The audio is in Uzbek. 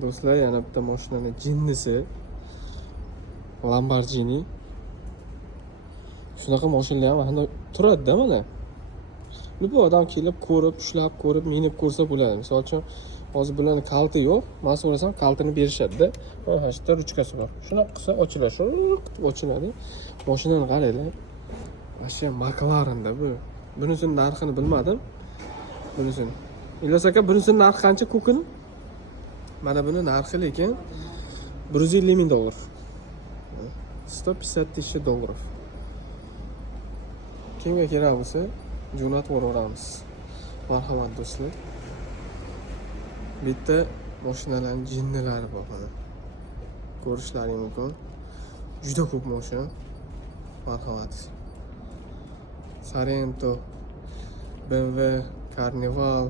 Do'stlar, yana bitta mashinaning jinnisi. Lamborghini. Shunaqa mashinalar ham hali turadi-da mana. Bu odam kelib ko'rib, ushlab ko'rib, minib ko'rsa bo'ladi. Misol uchun, hozir bularning kalti yo'q. Men so'rasam kaltini berishadi-da. Mana shu yerda ruchkasi bor. Shuni qilsa ochiladi, shuni ochiladi. Mashinani qaranglar. Mashin McLaren'da bu. Bunisining narxini bilmadim. Bunisini. Ilyos aka, bunisining narxi qancha ko'kin? Mana buni narxi lekin $150,000. 150 tысяч долларов. Kimga kerak bo'lsa, jo'natib yuboramiz. Marhamat do'stlar. Bitta mashinalarning jinnilari bor mana. Ko'rishlaring mumkin. Juda ko'p mashina. Marhamat. Sorento, BMW, Carnival,